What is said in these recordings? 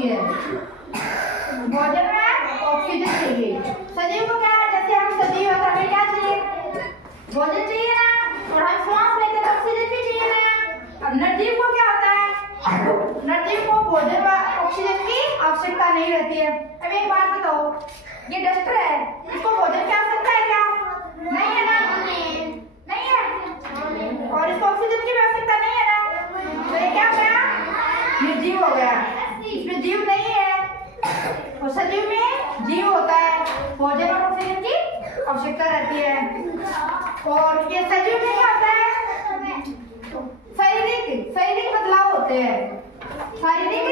होती है, भोजन में ऑक्सीजन चाहिए। सजीव को क्या है, जैसे हम सजीव है तो हमें क्या चाहिए, भोजन चाहिए ना, और हम श्वास लेते हैं तो ऑक्सीजन भी चाहिए ना। अब निर्जीव को क्या होता है, निर्जीव को भोजन व ऑक्सीजन की आवश्यकता नहीं रहती है। अब एक बात बताओ, ये डस्टर है, इसको भोजन की आवश्यकता है क्या, नहीं है ना, नहीं है, और इसको ऑक्सीजन की भी आवश्यकता नहीं है ना, तो ये क्या हो गया, निर्जीव हो गया, इसमें जीव नहीं है। और सजीव में जीव होता है, भोजन और ऑक्सीजन की आवश्यकता रहती है। और ये सजीव में क्या होता है, शारीरिक बदलाव होते हैं, शारीरिक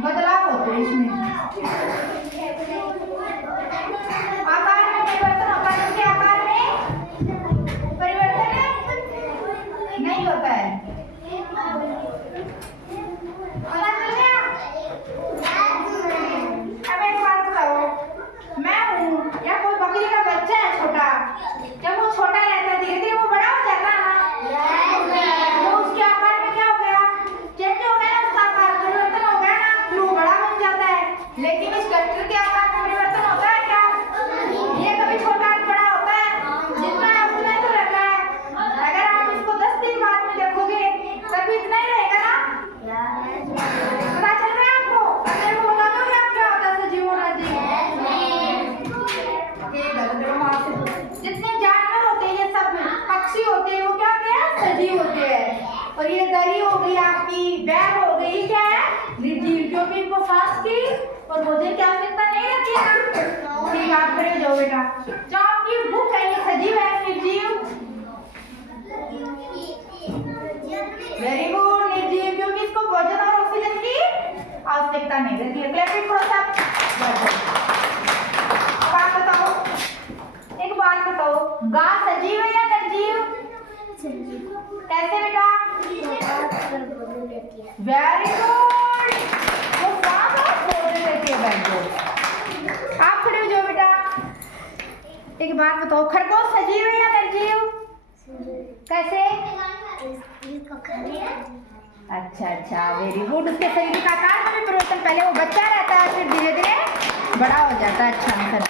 बदलाव होते हैं इसमें। आकार में परिवर्तन होता है, इसके आकार में परिवर्तन नहीं होता है। अब एक बात बताओ, मैं हूँ या कोई बकरी का बच्चा है छोटा, जब वो छोटा रहता है धीरे धीरे वो बड़ा हो जाता है ना, तो उसके आकार में क्या हो गया, चेंज हो गया, उसका आकार परिवर्तन हो गया ना, फिर वो बड़ा बन जाता है। लेकिन इस डस्टर के आकार में परिवर्तन होता है क्या, ये कभी छोटा बड़ा होता है, जितना है उतना ही तो रहता है। अगर आप इसको 10 दिन बाद में देखोगे तभी इतना ही रहेगा ना, पता चल रहा है आपको, अगर वो बता दोगे आप क्या होता है सजीव होना चाहिए। जितने जानवर होते हैं ये सब पक्षी होते हैं, वो क्या होते हैं, सजीव होते हैं। और ये दरी हो गई आपकी, बैग हो गई, क्या है, निर्जीव, क्योंकि इनको सांस की और भोजन की आवश्यकता नहीं रहती है ना। ठीक, आप खड़े हो जाओ बेटा, जो आपकी बुक है ये सजीव है निर्जीव, वेरी गुड, निर्जीव, क्योंकि इसको भोजन और ऑक्सीजन की आवश्यकता नहीं रहती है। क्लैपिंग थोड़ा सा बात बताओ, एक बात बताओ, गाय सजीव है या निर्जीव, कैसे बेटा, वेरी गुड, वो सांस और भोजन लेती है, वेरी गुड। आप खड़े हो जाओ बेटा, एक बात बताओ, खरगोश सजीव है या निर्जीव, कैसे, अच्छा, वेरी गुड, उसके शरीर का आकार में भी परिवर्तन, पहले वो बच्चा रहता है फिर धीरे धीरे बड़ा हो जाता है। अच्छा आंसर।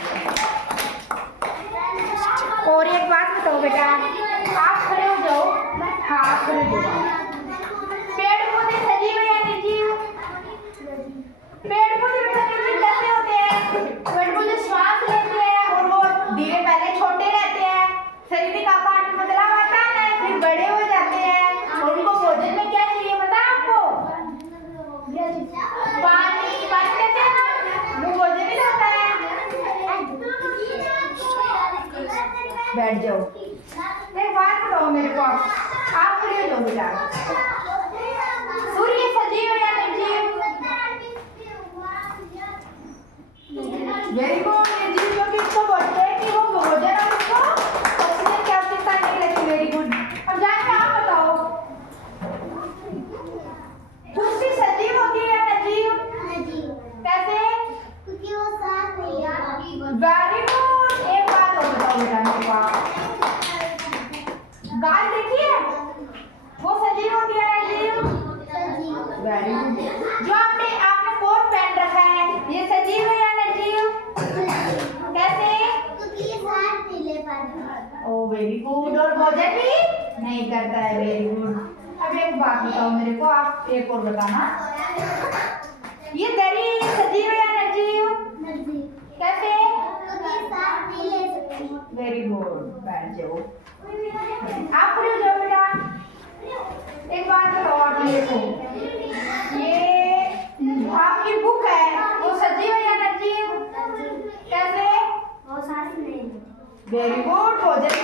और एक बात बताओ बेटा, आप खड़े हो जाओ, हाँ आप खड़े हो जाओ, पेड़ पौधे सजीव है या निर्जीव, पेड़ पौधे बेटा निर्जीव कैसे होते हैं, पेड़ पौधे श्वास लेते हैं और वो धीरे पहले छोटे रहते हैं, शारीरिक आकार में बदलाव आता है, फिर बड़े हो जाते हैं, और उनको भोजन में क्या चाहिए पता है आपको, पानी देते हैं ना, वो भोजन ही रहता है। बैठ जाओ, एक बात बताओ मेरे को, आप खड़े हो जाओ बेटा, सूर्य सजीव है या निर्जीव, वेरी गुड, निर्जीव, क्योंकि इसको बोलते हैं कि वो भोजन और उसको ऑक्सीजन की आवश्यकता नहीं रहती, वेरी गुड। अब जाके आप बताओ, कुर्सी सजीव होती है या निर्जीव, कैसे, क्योंकि वो सांस नहीं आती, वेरी गुड। एक बात और बताओ बेटा मेरे पास, गाय देखिए, वो सजीव होती है निर्जीव, वेरी गुड। जो आपने कोट पहन रखा है ये सजीव है या निर्जीव, कैसे, क्योंकि ये सांस नहीं ले पाता, ओ वेरी गुड, और भोजन भी नहीं करता है, वेरी गुड। अब एक बात बताओ मेरे को, आप एक और बताना, ये दरी सजीव है या निर्जीव, कैसे, क्योंकि सांस नहीं ले सकती, वेरी गुड, बैठ जाओ, आप खड़े हो जाओ बेटा। एक बात बताओ आप मेरे को, ये आपकी बुक है वो सजीव है या निर्जीव, कैसे, वो सांस नहीं, वेरी गुड, भोजन